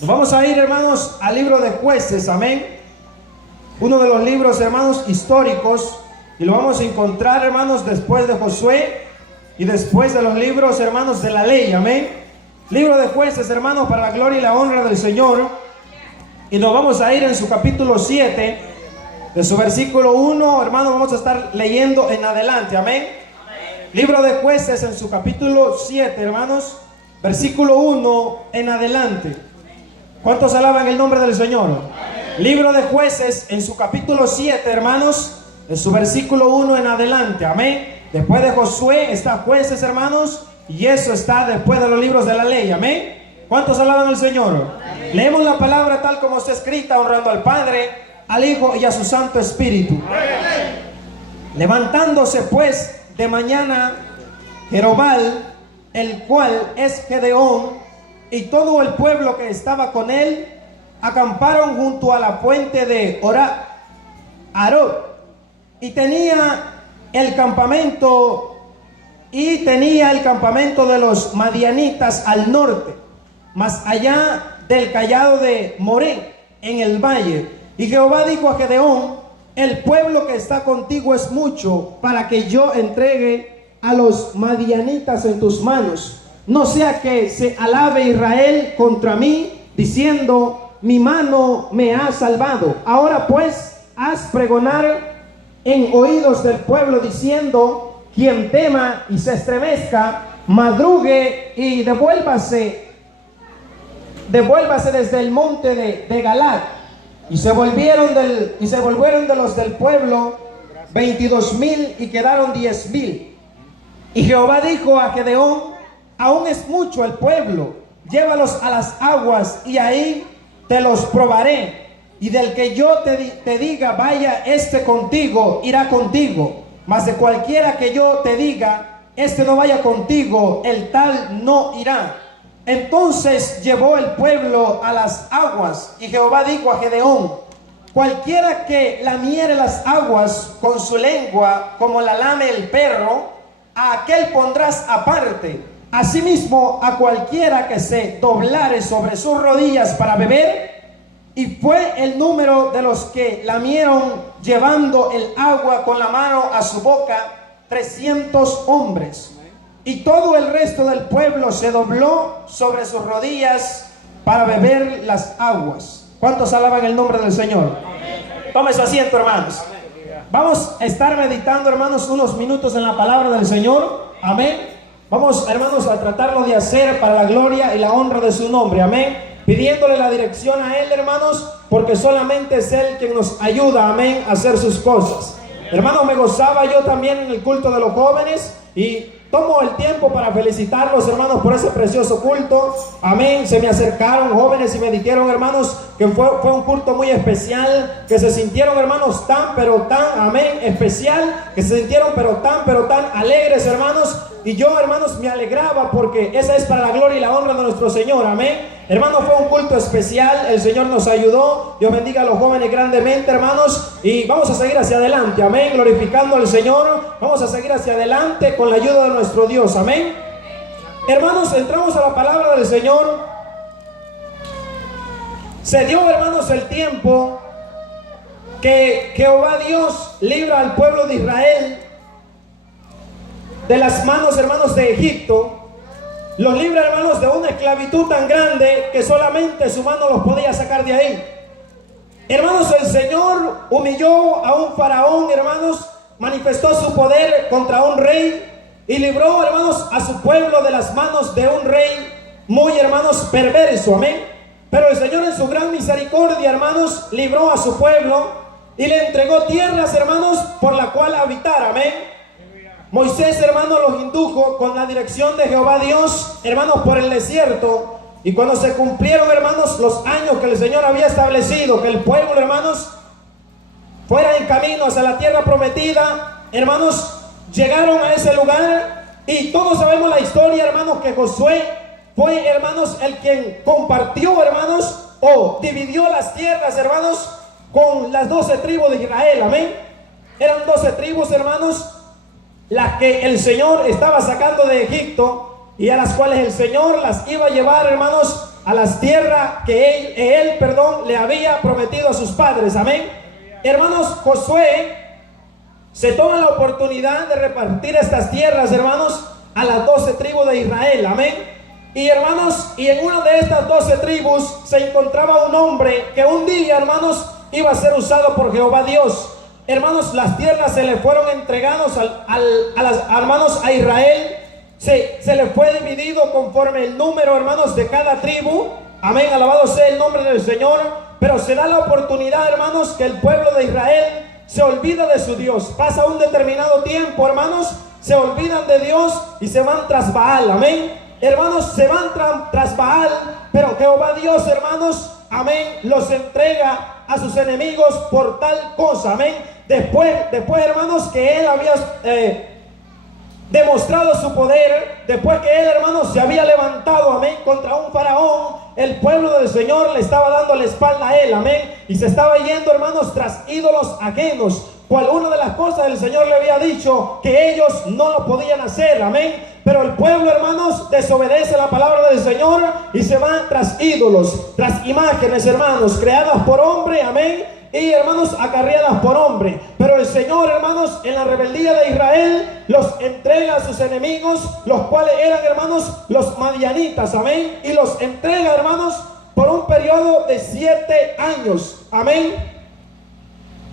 Nos vamos a ir, hermanos, al libro de Jueces, amén. Uno de los libros, hermanos, históricos, y lo vamos a encontrar, hermanos, después de Josué y después de los libros, hermanos, de la ley, amén. Libro de Jueces, hermanos, para la gloria y la honra del Señor. Y nos vamos a ir en su capítulo 7, de su versículo 1, hermanos, vamos a estar leyendo en adelante, amén. Libro de Jueces en su capítulo 7, hermanos, versículo 1 en adelante. ¿Cuántos alaban el nombre del Señor? Libro de Jueces en su capítulo 7, hermanos, en su versículo 1 en adelante, amén. Después de Josué está Jueces, hermanos, y eso está después de los libros de la ley, amén. ¿Cuántos alaban al Señor? Amén. Leemos la palabra tal como está escrita, honrando al Padre, al Hijo y a su Santo Espíritu. Amén. Levantándose pues de mañana Jerobal, el cual es Gedeón, y todo el pueblo que estaba con él, acamparon junto a la fuente de Arod, y tenía el campamento de los madianitas al norte, más allá del collado de Moré, en el valle. Y Jehová dijo a Gedeón: el pueblo que está contigo es mucho para que yo entregue a los madianitas en tus manos. No sea que se alabe Israel contra mí, diciendo: mi mano me ha salvado. Ahora pues, haz pregonar en oídos del pueblo, diciendo: quien tema y se estremezca, madrugue y devuélvase desde el monte de Galad. Y se volvieron de los del pueblo 22,000 y quedaron 10,000. Y Jehová dijo a Gedeón: aún es mucho el pueblo, llévalos a las aguas y ahí te los probaré. Y del que yo te diga vaya este contigo, irá contigo. Mas de cualquiera que yo te diga este no vaya contigo, el tal no irá. Entonces llevó el pueblo a las aguas, y Jehová dijo a Gedeón: cualquiera que lamiere las aguas con su lengua, como la lame el perro, a aquel pondrás aparte. Asimismo, a cualquiera que se doblare sobre sus rodillas para beber. Y fue el número de los que lamieron llevando el agua con la mano a su boca 300 hombres. Y todo el resto del pueblo se dobló sobre sus rodillas para beber las aguas. ¿Cuántos alaban el nombre del Señor? Tome su asiento, hermanos. Vamos a estar meditando, hermanos, unos minutos en la palabra del Señor. Amén. Vamos, hermanos, a tratarlo de hacer para la gloria y la honra de su nombre. Amén. Pidiéndole la dirección a Él, hermanos, porque solamente es Él quien nos ayuda, amén, a hacer sus cosas. Hermanos, me gozaba yo también en el culto de los jóvenes y tomo el tiempo para felicitarlos, hermanos, por ese precioso culto. Amén. Se me acercaron jóvenes y me dijeron, hermanos, que fue un culto muy especial, que se sintieron, hermanos, tan amén, especial, que se sintieron pero tan alegres, hermanos. Y yo, hermanos, me alegraba porque esa es para la gloria y la honra de nuestro Señor, amén. Hermanos, fue un culto especial, el Señor nos ayudó. Dios bendiga a los jóvenes grandemente, hermanos. Y vamos a seguir hacia adelante, amén, glorificando al Señor. Vamos a seguir hacia adelante con la ayuda de nuestro Dios, amén. Hermanos, entramos a la palabra del Señor. Se dio, hermanos, el tiempo que Jehová Dios libra al pueblo de Israel de las manos, hermanos, de Egipto. Los libra, hermanos, de una esclavitud tan grande que solamente su mano los podía sacar de ahí. Hermanos, el Señor humilló a un faraón, hermanos, manifestó su poder contra un rey y libró, hermanos, a su pueblo de las manos de un rey muy, hermanos, perverso, amén. Pero el Señor en su gran misericordia, hermanos, libró a su pueblo y le entregó tierras, hermanos, por la cual habitar, amén. Moisés, hermanos, los indujo con la dirección de Jehová Dios, hermanos, por el desierto. Y cuando se cumplieron, hermanos, los años que el Señor había establecido, que el pueblo, hermanos, fuera en camino hacia la tierra prometida, hermanos, llegaron a ese lugar. Y todos sabemos la historia, hermanos, que Josué fue, hermanos, el quien compartió, hermanos, o dividió las tierras, hermanos, con las 12 tribus de Israel, amén. Eran 12 tribus, hermanos, las que el Señor estaba sacando de Egipto y a las cuales el Señor las iba a llevar, hermanos, a las tierras que él, le había prometido a sus padres. Amén. Hermanos, Josué se toma la oportunidad de repartir estas tierras, hermanos, a las 12 tribus de Israel. Amén. Y hermanos, y en una de estas 12 tribus se encontraba un hombre que un día, hermanos, iba a ser usado por Jehová Dios. Hermanos, las tierras se le fueron entregadas a Israel. Se le fue dividido conforme el número, hermanos, de cada tribu. Amén, alabado sea el nombre del Señor. Pero se da la oportunidad, hermanos, que el pueblo de Israel se olvida de su Dios. Pasa un determinado tiempo, hermanos, se olvidan de Dios y se van tras Baal. Amén. Hermanos, se van tras Baal, pero Jehová Dios, hermanos, amén, los entrega a sus enemigos por tal cosa. Amén. Después, hermanos, que él había demostrado su poder, después que él, hermanos, se había levantado, amén, contra un faraón, el pueblo del Señor le estaba dando la espalda a él, amén, y se estaba yendo, hermanos, tras ídolos ajenos, cual una de las cosas el Señor le había dicho que ellos no lo podían hacer, amén. Pero el pueblo, hermanos, desobedece la palabra del Señor y se van tras ídolos, tras imágenes, hermanos, creadas por hombre, amén, y hermanos, acarreadas por hombre. Pero el Señor, hermanos, en la rebeldía de Israel, los entrega a sus enemigos, los cuales eran, hermanos, los madianitas, amén, y los entrega, hermanos, por un periodo de 7 años, amén.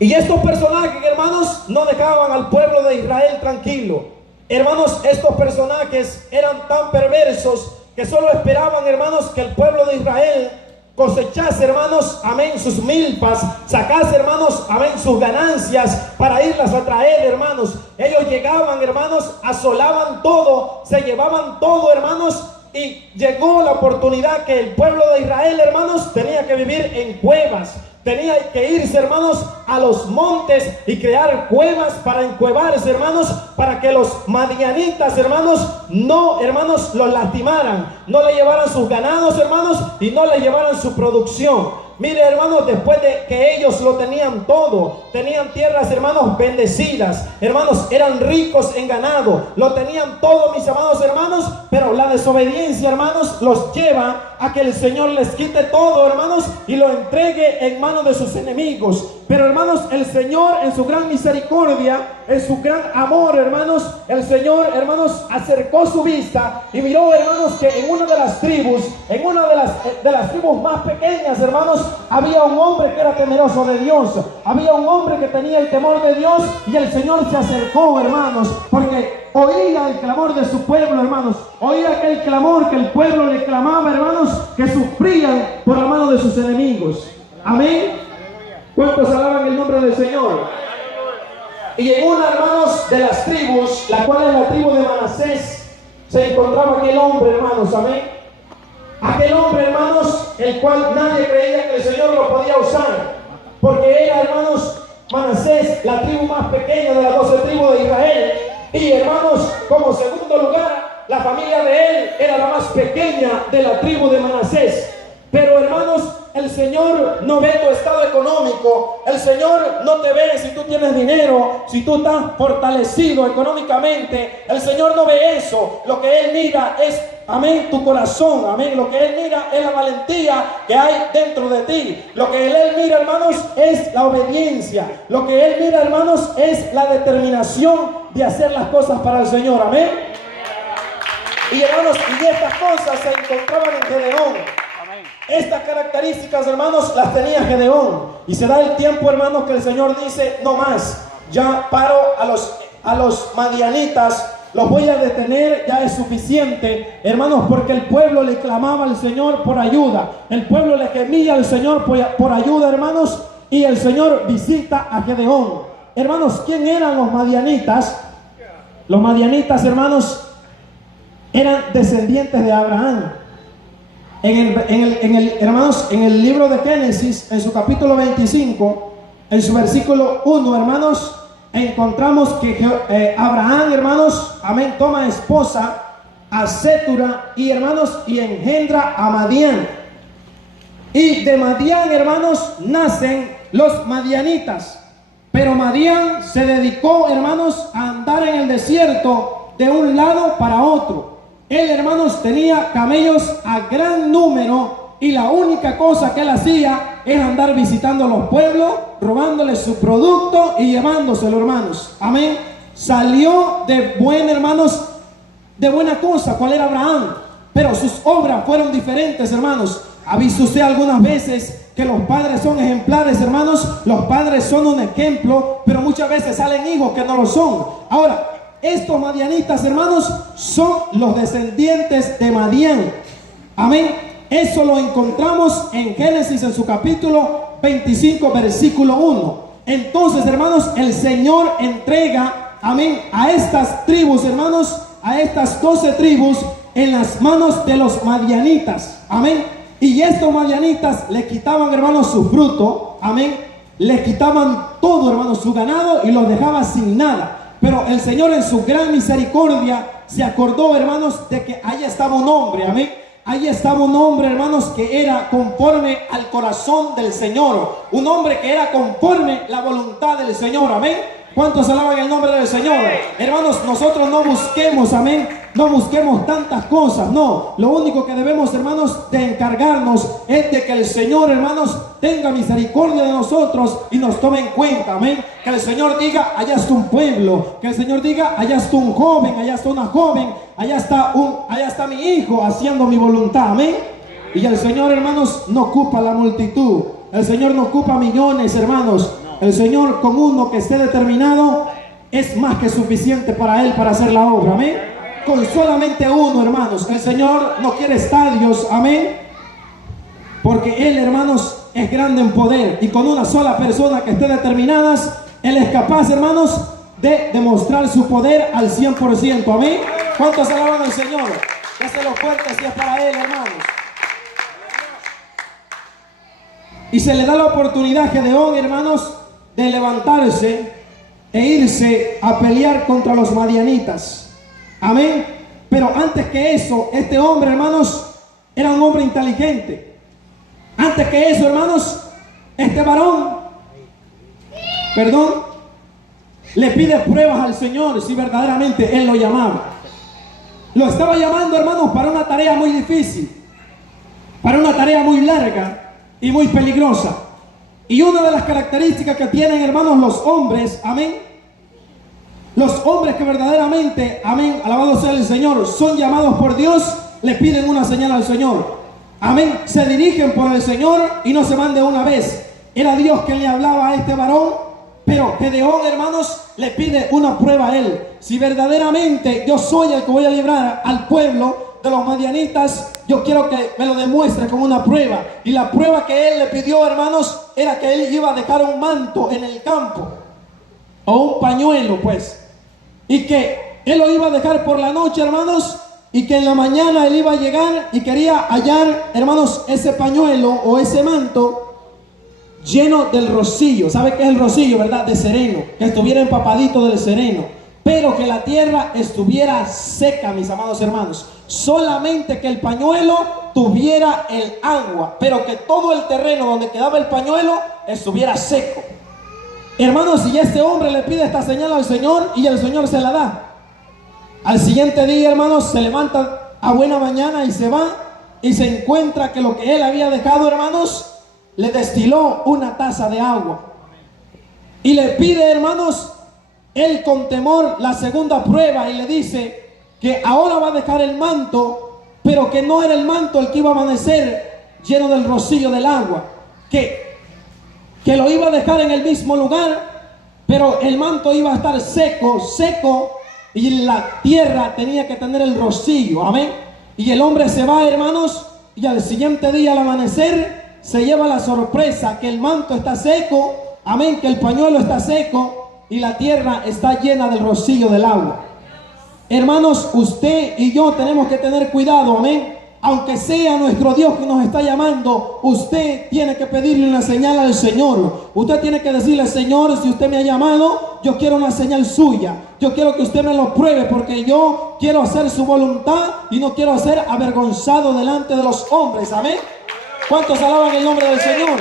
Y estos personajes, hermanos, no dejaban al pueblo de Israel tranquilo. Hermanos, estos personajes eran tan perversos que solo esperaban, hermanos, que el pueblo de Israel cosechase, hermanos, amén, sus milpas, sacase, hermanos, amén, sus ganancias para irlas a traer, hermanos. Ellos llegaban, hermanos, asolaban todo, se llevaban todo, hermanos, y llegó la oportunidad que el pueblo de Israel, hermanos, tenía que vivir en cuevas. Tenía que irse, hermanos, a los montes y crear cuevas para encuevarse, hermanos, para que los madianitas, hermanos, no, hermanos, los lastimaran, no le llevaran sus ganados, hermanos, y no le llevaran su producción. Mire, hermanos, después de que ellos lo tenían todo, tenían tierras, hermanos, bendecidas, hermanos, eran ricos en ganado, lo tenían todo, mis amados hermanos, pero la desobediencia, hermanos, los lleva a que el Señor les quite todo, hermanos, y lo entregue en manos de sus enemigos. Pero, hermanos, el Señor, en su gran misericordia, en su gran amor, hermanos, el Señor, hermanos, acercó su vista y miró, hermanos, que en una de las tribus, en una de las tribus más pequeñas, hermanos, había un hombre que era temeroso de Dios, había un hombre que tenía el temor de Dios, y el Señor se acercó, hermanos, porque oía el clamor de su pueblo, hermanos, oía aquel clamor que el pueblo le clamaba, hermanos, que sufrían por la mano de sus enemigos. Amén. ¿Cuántos alaban el nombre del Señor? Y en una, hermanos, de las tribus, la cual es la tribu de Manasés, se encontraba aquel hombre, hermanos, amén. Aquel hombre, hermanos, el cual nadie creía que el Señor lo podía usar, porque era, hermanos, Manasés, la tribu más pequeña de las 12 tribus de Israel. Y, hermanos, como segundo lugar, la familia de él era la más pequeña de la tribu de Manasés. Pero, hermanos, el Señor no ve tu estado económico. El Señor no te ve si tú tienes dinero, si tú estás fortalecido económicamente. El Señor no ve eso. Lo que Él mira es, amén, tu corazón. Amén. Lo que Él mira es la valentía que hay dentro de ti. Lo que Él mira, hermanos, es la obediencia. Lo que Él mira, hermanos, es la determinación de hacer las cosas para el Señor. Amén. Y, hermanos, y estas cosas se encontraban en Gedeón. Estas características, hermanos, las tenía Gedeón. Y se da el tiempo, hermanos, que el Señor dice: no más, ya paro a los madianitas, los voy a detener, ya es suficiente, hermanos, porque el pueblo le clamaba al Señor por ayuda. El pueblo le gemía al Señor por ayuda, hermanos, y el Señor visita a Gedeón. Hermanos, ¿quién eran los madianitas? Los madianitas, hermanos, eran descendientes de Abraham. Hermanos, en el libro de Génesis, en su capítulo 25, en su versículo 1, hermanos, encontramos que Abraham, hermanos, amén, toma esposa a Sétura y, hermanos, y engendra a Madián. Y de Madián, hermanos, nacen los madianitas. Pero Madián se dedicó, hermanos, a andar en el desierto de un lado para otro. Él, hermanos, tenía camellos a gran número y la única cosa que él hacía es andar visitando los pueblos, robándoles su producto y llevándoselo, hermanos. Amén. Salió de buen, hermanos, de buena cosa, ¿cuál era Abraham? Pero sus obras fueron diferentes, hermanos. ¿Ha visto usted algunas veces que los padres son ejemplares, hermanos? Los padres son un ejemplo, pero muchas veces salen hijos que no lo son. Ahora, estos madianitas, hermanos, son los descendientes de Madián. Amén. Eso lo encontramos en Génesis, en su capítulo 25, versículo 1. Entonces, hermanos, el Señor entrega, amén, a estas tribus, hermanos, a estas 12 tribus en las manos de los madianitas. Amén. Y estos madianitas le quitaban, hermanos, su fruto. Amén. Le quitaban todo, hermanos, su ganado, y los dejaba sin nada. Pero el Señor, en su gran misericordia, se acordó, hermanos, de que ahí estaba un hombre. Amén. Ahí estaba un hombre, hermanos, que era conforme al corazón del Señor. Un hombre que era conforme la voluntad del Señor. Amén. ¿Cuántos alaban el nombre del Señor? Hermanos, nosotros no busquemos, amén, no busquemos tantas cosas, no. Lo único que debemos, hermanos, de encargarnos es de que el Señor, hermanos, tenga misericordia de nosotros y nos tome en cuenta, amén. Que el Señor diga, allá está un pueblo. Que el Señor diga, allá está un joven, allá está una joven, allá está mi hijo haciendo mi voluntad, amén. Y el Señor, hermanos, no ocupa la multitud. El Señor no ocupa millones, hermanos. El Señor, con uno que esté determinado, es más que suficiente para Él para hacer la obra, amén. Con solamente uno, hermanos. El Señor no quiere estadios, amén, porque Él, hermanos, es grande en poder, y con una sola persona que esté determinada, Él es capaz, hermanos, de demostrar su poder al 100%, amén. ¿Cuántos alaban al Señor? Déselo fuerte si es para Él, hermanos. Y se le da la oportunidad a Gedeón, hermanos, de levantarse e irse a pelear contra los madianitas. Amén. Pero antes que eso, este hombre, hermanos, era un hombre inteligente. Antes que eso, hermanos, este varón, le pide pruebas al Señor si verdaderamente Él lo llamaba. Lo estaba llamando, hermanos, para una tarea muy difícil, para una tarea muy larga y muy peligrosa. Y una de las características que tienen, hermanos, los hombres, amén, los hombres que verdaderamente, amén, alabado sea el Señor, son llamados por Dios, le piden una señal al Señor, amén, se dirigen por el Señor y no se van de una vez. Era Dios quien le hablaba a este varón, pero Gedeón, hermanos, le pide una prueba a él. Si verdaderamente yo soy el que voy a librar al pueblo de los madianitas, yo quiero que me lo demuestre con una prueba. Y la prueba que él le pidió, hermanos, era que él iba a dejar un manto en el campo, o un pañuelo, pues, y que él lo iba a dejar por la noche, hermanos, y que en la mañana él iba a llegar y quería hallar, hermanos, ese pañuelo o ese manto lleno del rocío. ¿Sabe qué es el rocío, verdad? De sereno, que estuviera empapadito del sereno, pero que la tierra estuviera seca, mis amados hermanos. Solamente que el pañuelo tuviera el agua, pero que todo el terreno donde quedaba el pañuelo estuviera seco. Hermanos, y este hombre le pide esta señal al Señor y el Señor se la da. Al siguiente día, hermanos, se levanta a buena mañana y se va, y se encuentra que lo que él había dejado, hermanos, le destiló una taza de agua. Y le pide, hermanos, él con temor, la segunda prueba, y le dice que ahora va a dejar el manto, pero que no era el manto el que iba a amanecer lleno del rocío del agua, que lo iba a dejar en el mismo lugar, pero el manto iba a estar seco, y la tierra tenía que tener el rocío, amén. Y el hombre se va, hermanos, y al siguiente día, al amanecer, se lleva la sorpresa que el manto está seco, amén, que el pañuelo está seco y la tierra está llena del rocío del agua. Hermanos, usted y yo tenemos que tener cuidado, amén. Aunque sea nuestro Dios que nos está llamando, usted tiene que pedirle una señal al Señor. Usted tiene que decirle: Señor, si usted me ha llamado, yo quiero una señal suya. Yo quiero que usted me lo pruebe, porque yo quiero hacer su voluntad y no quiero ser avergonzado delante de los hombres, amén. ¿Cuántos alaban el nombre del Señor?